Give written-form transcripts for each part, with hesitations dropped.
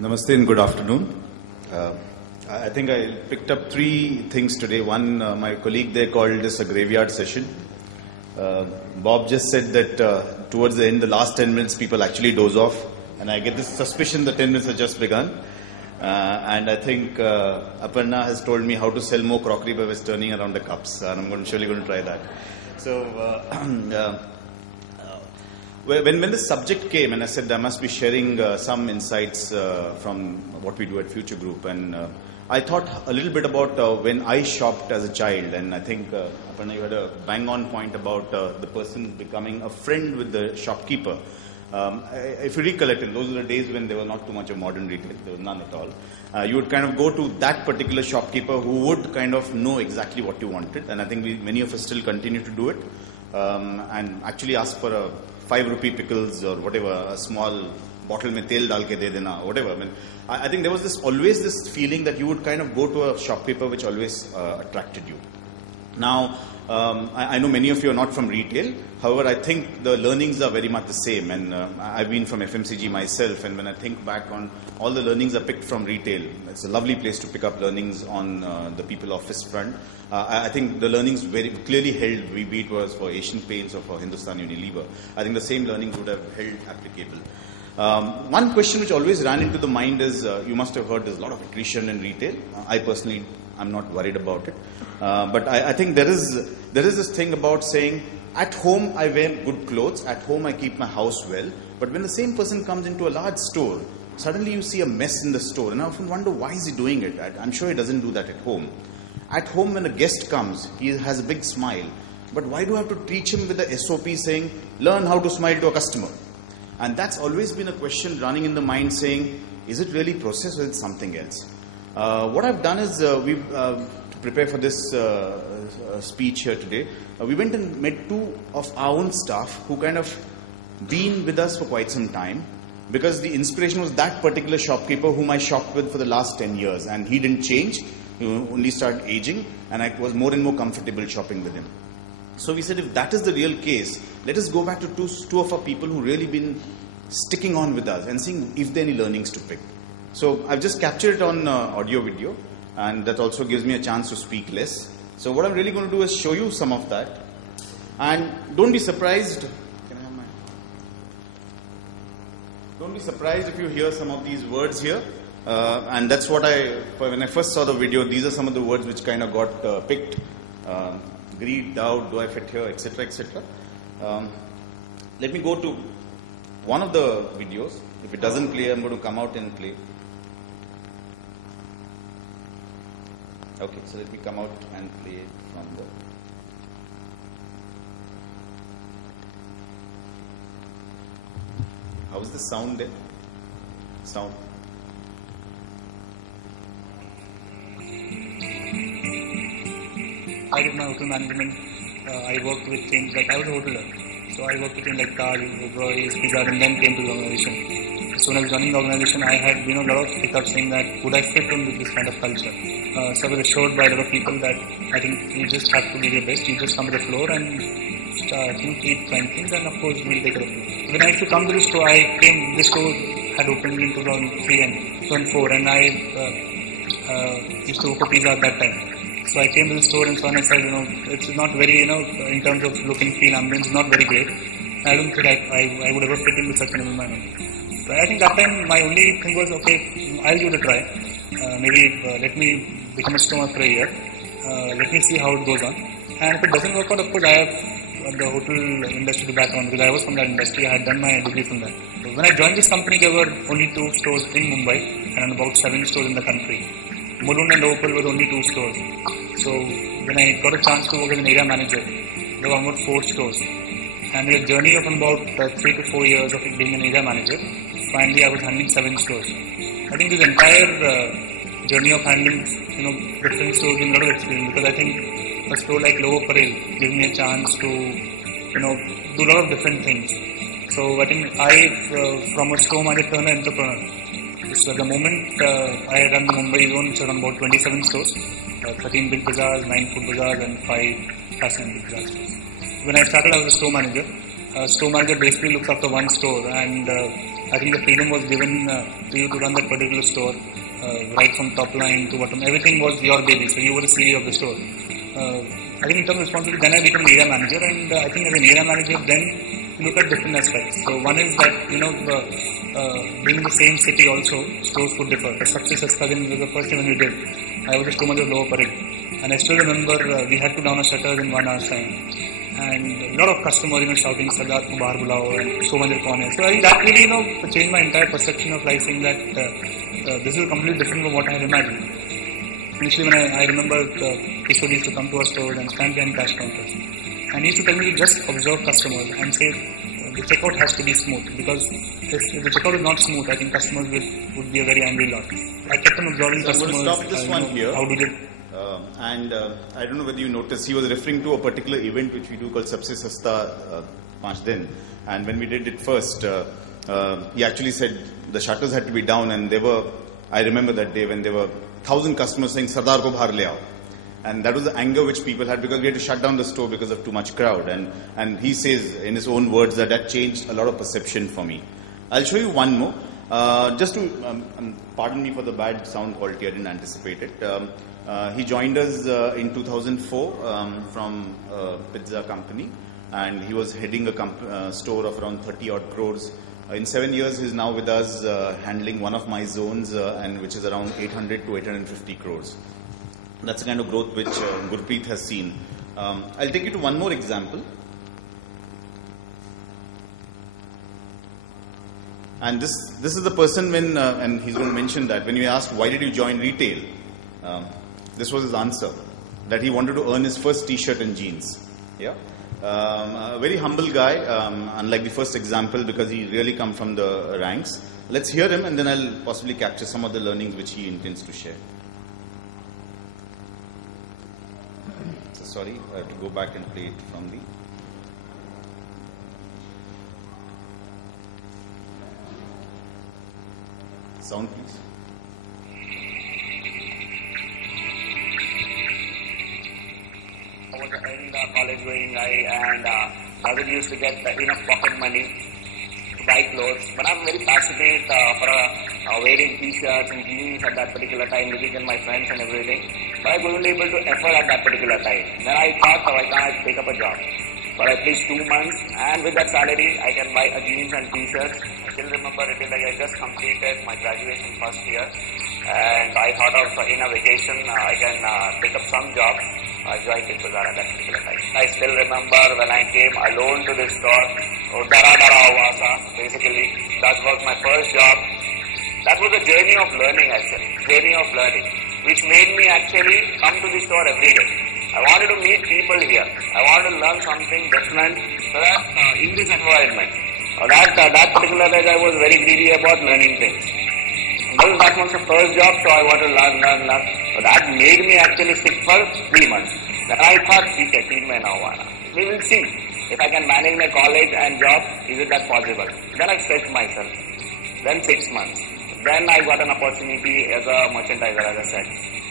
Namaste and good afternoon. I think I picked up three things today. One, my colleague there called this a graveyard session. Bob just said that towards the end, the last 10 minutes, people actually doze off. And I get this suspicion the 10 minutes have just begun. And I think Aparna has told me how to sell more crockery by just turning around the cups. And I'm surely going to try that. So, when the subject came and I said I must be sharing some insights from what we do at Future Group, and I thought a little bit about when I shopped as a child, and I think Aparna, you had a bang-on point about the person becoming a friend with the shopkeeper. If you recollect, those were the days when there was not too much of modern retail, there was none at all. You would kind of go to that particular shopkeeper who would kind of know exactly what you wanted, and I think many of us still continue to do it, and actually ask for a 5 rupee pickles or whatever, a small bottle mein tel dal ke de dena, whatever. I think there was always this feeling that you would kind of go to a shopkeeper which always attracted you. Now, I know many of you are not from retail. However, I think the learnings are very much the same. And I've been from FMCG myself. And when I think back on all the learnings I picked from retail, it's a lovely place to pick up learnings on the people office front. I think the learnings very clearly held, be it was for Asian Paints or for Hindustan Unilever. I think the same learnings would have held applicable. One question which always ran into the mind is, you must have heard there's a lot of attrition in retail. I personally, I'm not worried about it. But I think there is this thing about saying, at home I wear good clothes, at home I keep my house well, but when the same person comes into a large store, suddenly you see a mess in the store, and I often wonder why is he doing it. I'm sure he doesn't do that at home. At home when a guest comes, he has a big smile, but why do I have to teach him with the SOP saying, learn how to smile to a customer? And that's always been a question running in the mind saying, is it really process or is it something else? What I've done is, to prepare for this speech here today, we went and met two of our own staff who kind of been with us for quite some time, because the inspiration was that particular shopkeeper whom I shopped with for the last 10 years, and he didn't change, he only started aging, and I was more and more comfortable shopping with him. So we said, if that is the real case, let us go back to two of our people who really been sticking on with us and seeing if there are any learnings to pick. So I've just captured it on audio video, and that also gives me a chance to speak less. So what I'm really going to do is show you some of that. And don't be surprised. Can I have my? Don't be surprised if you hear some of these words here. And that's what when I first saw the video, these are some of the words which kind of got picked. Greed, doubt, do I fit here, etc., etc. Let me go to one of the videos. If it doesn't play, I'm going to come out and play. Okay, so let me come out and play it from the... How's the sound there? Sound. I did my hotel management. I worked with things like, I was a hoteler. So I worked with things like Carl, Uber, Pizza, and then came to the organization. So when I was running the organization, I had a lot of hiccups saying that, would I fit in with this kind of culture? So I was assured by a lot of people that I think you just have to give your best. You just come to the floor and keep trying things, and of course we'll take care of you. When I used to come to the store, this store had opened in 2003 and 2004, and I used to work for Pizza at that time. So I came to the store and so on, I said, it's not very, in terms of look and feel, ambience, not very great. I don't think I would ever fit in with such an environment. So I think that time my only thing was, okay, I'll give it a try. Maybe let me become a store for a year. Let me see how it goes on. And if it doesn't work out, of course, I have the hotel industry background, because I was from that industry. I had done my degree from that. So when I joined this company, there were only 2 stores in Mumbai and about 7 stores in the country. Mulund and Opal were only 2 stores. So when I got a chance to work as an area manager, there were about 4 stores. And in a journey of about 3 to 4 years of being an area manager, finally I was handling 7 stores. I think this entire journey of handling different stores gave me a lot of experience, because I think a store like Lower Parel gave me a chance to do a lot of different things. So I think from a store manager turned an entrepreneur. So at the moment I run the Mumbai zone, which is about 27 stores, 13 big bazaars, 9 food bazaars, and 5 fashion big bazaars. When I started, I was a store manager. A store manager basically looks after one store, and I think the freedom was given to you to run that particular store, right from top line to bottom. Everything was your baby, so you were the CEO of the store. I think in terms of responsibility, then I became an area manager, and I think as an area manager, then you look at different aspects. So one is that, being in the same city also, stores could differ. The Success Escalation was the first thing when we did. I was just 2 months of lower parade. And I still remember we had to down our shutters in 1 hour's time. And a lot of customers, shouting, Sardar ko bahar bulao, and so much corner. So I think that really, changed my entire perception of life, saying that this is completely different from what I had imagined. Initially, when I remember Kishore used to come to our stores and stand behind cash counters. And he used to tell me to just observe customers and say, the checkout has to be smooth, because if the checkout is not smooth, I think customers would be a very angry lot. I kept on observing customers. I'm going to stop this one here. How do they... I don't know whether you noticed, he was referring to a particular event which we do called Sabse Sasta 5 Din. And when we did it first, he actually said the shutters had to be down, and I remember that day when there were 1,000 customers saying, Sardar ko bahar le aao. And that was the anger which people had, because we had to shut down the store because of too much crowd. And he says in his own words that changed a lot of perception for me. I'll show you one more. Just to, pardon me for the bad sound quality, I didn't anticipate it. He joined us in 2004 from a pizza company, and he was heading a store of around 30 odd crores. In 7 years, he's now with us handling one of my zones, and which is around 800 to 850 crores. That's the kind of growth which Gurpreet has seen. I'll take you to one more example. And this is the person when, and he's going to mention that, when we asked why did you join retail, this was his answer, that he wanted to earn his first t-shirt and jeans. Yeah. A very humble guy, unlike the first example, because he really come from the ranks. Let's hear him, and then I'll possibly capture some of the learnings which he intends to share. So sorry, I have to go back and play it from the... Sound, please. I was in college going and I would used to get enough pocket money to buy clothes. But I'm very passionate for wearing t-shirts and jeans at that particular time, looking at my friends and everything. But I wasn't able to afford at that particular time. Then I thought, why can't I take up a job for at least 2 months, and with that salary I can buy a jeans and t-shirts. I still remember it is like I just completed my graduation first year, and I thought of in a vacation I can pick up some job. I joined Big Bazaar at that particular time. I still remember when I came alone to this store, dara hua sa, basically that was my first job. That was a journey of learning actually, which made me actually come to the store every day. I wanted to meet people here. I wanted to learn something different so that in this environment. That particular day I was very greedy about learning things. That was the first job, so I wanted to learn. So that made me actually stick for 3 months. Then I thought, okay, 3 months now. We will see if I can manage my college and job. Is it that possible? Then I stretched myself. Then 6 months. Then I got an opportunity as a merchandiser, as I said.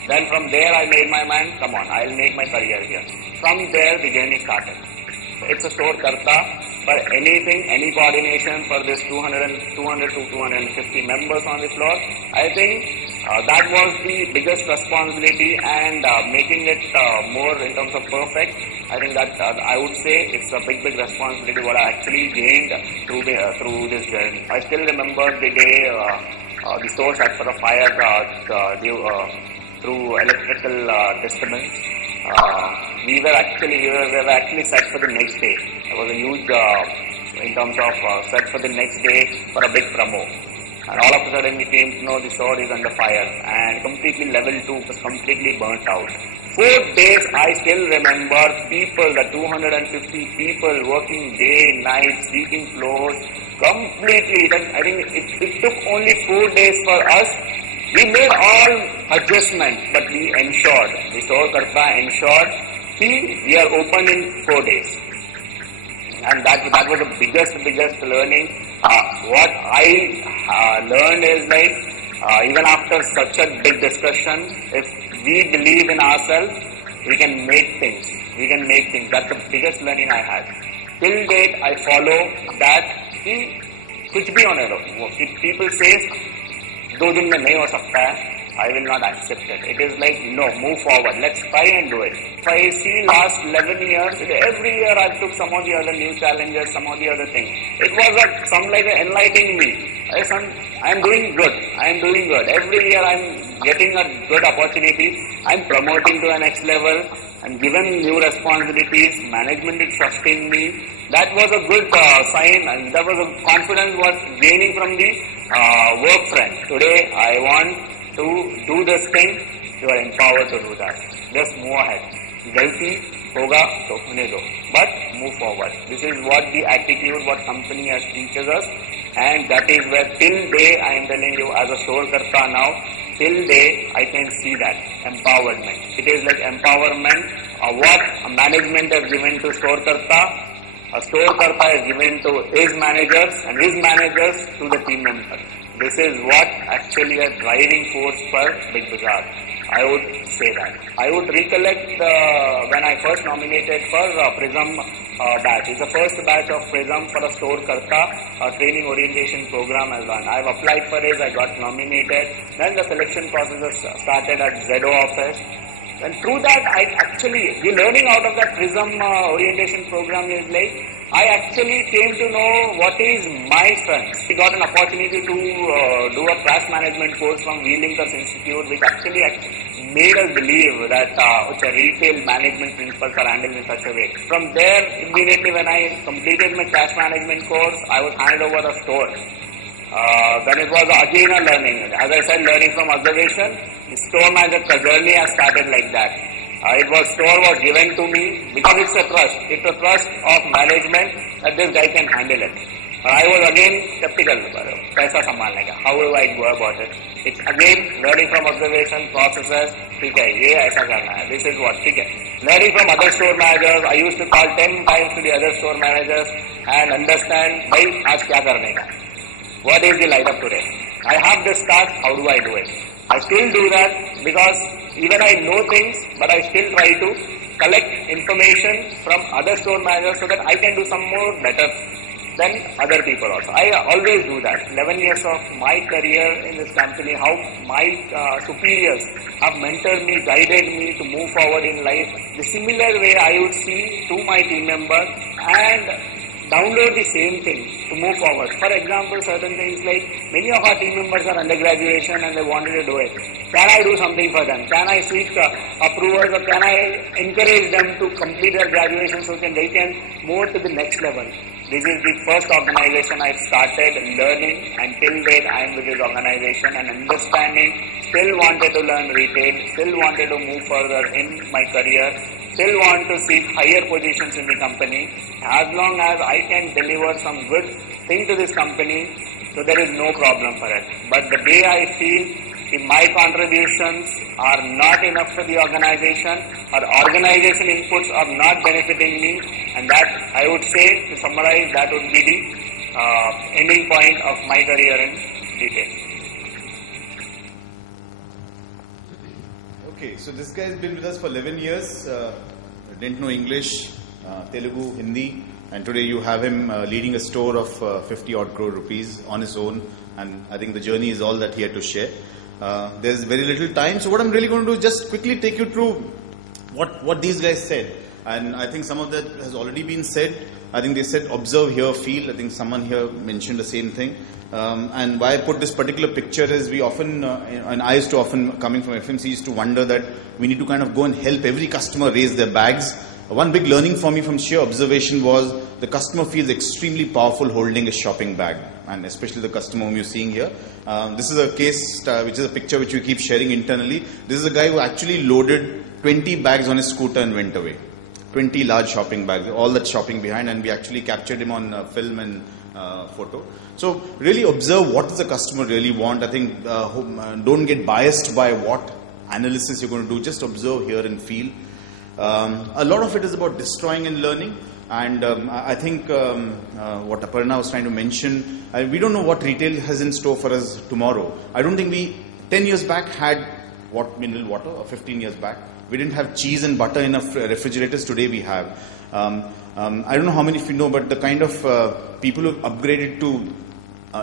Then from there I made my mind, come on, I'll make my career here. From there the journey started. It's a store karta for anything, any coordination for this 200 to 250 members on the floor. I think that was the biggest responsibility, and making it more in terms of perfect. I think that I would say it's a big responsibility what I actually gained through this journey. I still remember the day the store set for a fire through electrical disturbance. We were actually set for the next day. There was a huge, in terms of set for the next day for a big promo. And all of a sudden we came to know the store is under fire, and completely level 2 was completely burnt out. 4 days I still remember people, the 250 people working day, night, sweeping floors, completely. I think it took only 4 days for us. We made all adjustments, but we ensured, the store karta ensured, we are open in 4 days. And that was the biggest learning. What I learned is like, even after such a big discussion, if we believe in ourselves, we can make things. That's the biggest learning I had. Till date, I follow that कुछ भी होने दो. If people say 2 दिन में नहीं हो सकता है, I will not accept it. It is like, no, move forward. Let's try and do it. If I see last 11 years, every year I took some of the other new challenges, some of the other things. It was some like enlightening me. I am doing good. I am doing good. Every year I am getting a good opportunity. I am promoting to the next level. I am given new responsibilities. Management is trusting me. That was a good sign, and that was a confidence was gaining from the work front. Today I want to do this thing, you are empowered to do that. Just move ahead. गलती होगा तो होने दो, but move forward. This is what the attitude, what company has teaches us, and that is where till day I am telling you as a store karta now, till day I can see that empowerment. It is like empowerment of what a management has given to store karta. A store karta is given to his managers and his managers to the team members. This is what actually a driving force for Big Bazaar. I would say that. I would recollect when I first nominated for Prism batch. It's the first batch of Prism for a store karta training orientation program as one. I've applied for it, I got nominated. Then the selection process started at ZO office. And through that, the learning out of that Prism orientation program is like, I actually came to know what is my strength. We got an opportunity to do a crash management course from Wheelinkers Institute, which actually made us believe that retail management principles are handled in such a way. From there, immediately when I completed my crash management course, I was handed over a store. Then it was again a learning. As I said, learning from observation. The store manager journey has started like that. Store was given to me because it's a trust. It's a trust of management that this guy can handle it. I was again skeptical. Paisa sambalne ka. How will I go about it? It's again learning from observation, processes. ठीक है, ये ऐसा करना है. This is what. ठीक है. Learning from other store managers. I used to call 10 times to the other store managers and understand, भाई आज क्या करने का? What is the light up today? I have this task. How do I do it? I still do that because even I know things, but I still try to collect information from other store managers so that I can do some more better than other people also. I always do that. 11 years of my career in this company, how my superiors have mentored me, guided me to move forward in life. The similar way I would see to my team members and download the same thing to move forward. For example, certain things like many of our team members are under graduation and they wanted to do it. Can I do something for them? Can I seek approvals or can I encourage them to complete their graduation so that they can move to the next level? This is the first organization I started learning, and till date I am with this organization and understanding, still wanted to learn retail, still wanted to move further in my career, still want to seek higher positions in the company. As long as I can deliver some good thing to this company, so there is no problem for it. But the day I feel if my contributions are not enough for the organization or organization inputs are not benefiting me, and that I would say, to summarize, that would be the ending point of my career in retail. Okay, so this guy has been with us for 11 years, didn't know English, Telugu, Hindi, and today you have him leading a store of 50 odd crore rupees on his own, and I think the journey is all that he had to share. There's very little time, so what I'm really going to do is just quickly take you through what these guys said. And I think some of that has already been said. I think they said observe, hear, feel. I think someone here mentioned the same thing. And why I put this particular picture is we often, and I used to often, coming from FMC, used to wonder that we need to kind of go and help every customer raise their bags. One big learning for me from sheer observation was the customer feels extremely powerful holding a shopping bag, and especially the customer whom you're seeing here. This is a case, which is a picture which we keep sharing internally. This is a guy who actually loaded 20 bags on his scooter and went away. 20 large shopping bags, all that shopping behind, and we actually captured him on film and photo. So really observe what does the customer really want. I think don't get biased by what analysis you're going to do. Just observe, hear and feel. A lot of it is about destroying and learning. And I think what Aparna was trying to mention, we don't know what retail has in store for us tomorrow. I don't think we 10 years back had mineral water, or 15 years back. We didn't have cheese and butter in our refrigerators. Today we have. I don't know how many of you know, but the kind of people who have upgraded to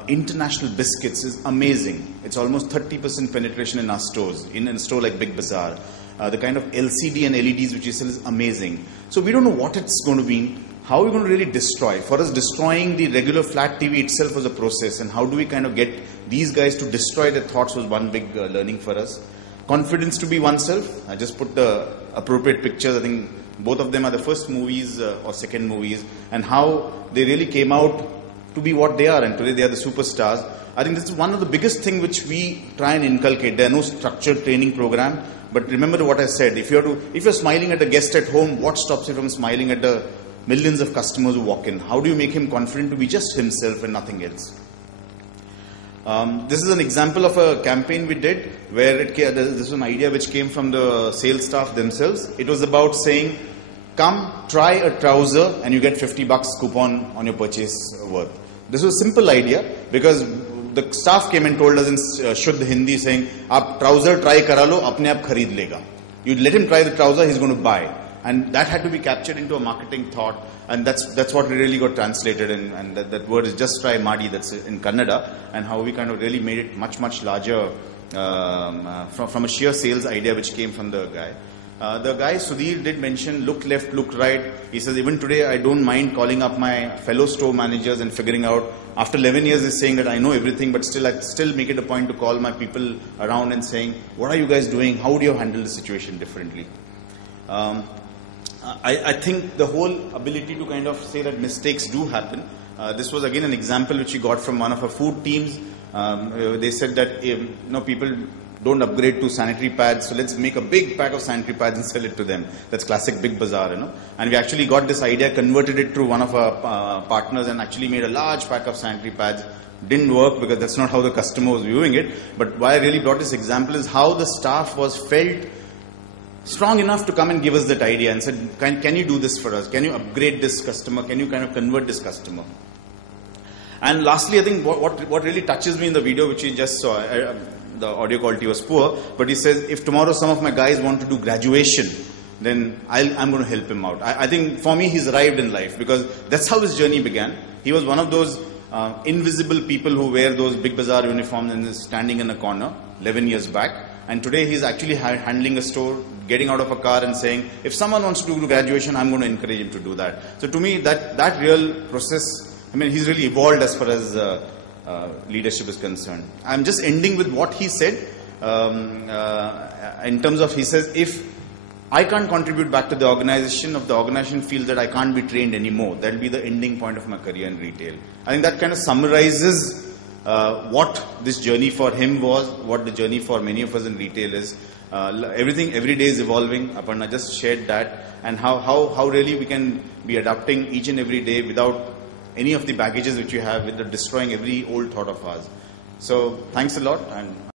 international biscuits is amazing. It's almost 30% penetration in our stores, in a store like Big Bazaar. The kind of LCD and LEDs which you sell is amazing. So we don't know what it's going to be. How are we going to really destroy? For us, destroying the regular flat TV itself was a process. And how do we kind of get these guys to destroy their thoughts was one big learning for us. Confidence to be oneself. I just put the appropriate pictures. I think both of them are the first movies or second movies. And how they really came out to be what they are. And today they are the superstars. I think this is one of the biggest things which we try and inculcate. There are no structured training program. But remember what I said. If you're smiling at a guest at home, what stops you from smiling at the millions of customers who walk in? How do you make him confident to be just himself and nothing else? This is an example of a campaign we did where this was an idea which came from the sales staff themselves. It was about saying, come try a trouser and you get $50 coupon on your purchase worth. This was a simple idea because the staff came and told us in Shuddh Hindi saying, "Aap trouser try kara lo, apne aap kharid lega." You let him try the trouser, he's going to buy. And that had to be captured into a marketing thought, and that's what really got translated. And that word is just try Madi, that's in Kannada, and how we kind of really made it much larger from a sheer sales idea which came from the guy. The guy Sudhir did mention look left, look right. He says even today I don't mind calling up my fellow store managers and figuring out. After 11 years, he's saying that I know everything, but I still make it a point to call my people around and saying, what are you guys doing? How do you handle the situation differently? I think the whole ability to kind of say that mistakes do happen. This was again an example which we got from one of our food teams. They said that people don't upgrade to sanitary pads, so let's make a big pack of sanitary pads and sell it to them. That's classic Big Bazaar, And we actually got this idea, converted it through one of our partners and actually made a large pack of sanitary pads. Didn't work because that's not how the customer was viewing it. But why I really brought this example is how the staff was felt strong enough to come and give us that idea and said, can you do this for us? Can you upgrade this customer? Can you kind of convert this customer? And lastly, I think what really touches me in the video which you just saw, the audio quality was poor, but he says, if tomorrow some of my guys want to do graduation, then I'm going to help him out. I think for me, he's arrived in life because that's how his journey began. He was one of those invisible people who wear those Big Bazaar uniforms and is standing in a corner 11 years back. And today he's actually handling a store, getting out of a car and saying, if someone wants to do graduation, I'm going to encourage him to do that. So to me, that real process, he's really evolved as far as leadership is concerned. I'm just ending with what he said in terms of, he says, if I can't contribute back to the organization, if the organization feels that I can't be trained anymore, that'll be the ending point of my career in retail. I think that kind of summarizes what this journey for him was, what the journey for many of us in retail is. Everything every day is evolving. Aparna just shared that, and how really we can be adapting each and every day without any of the baggages which you have, with destroying every old thought of ours. So thanks a lot. And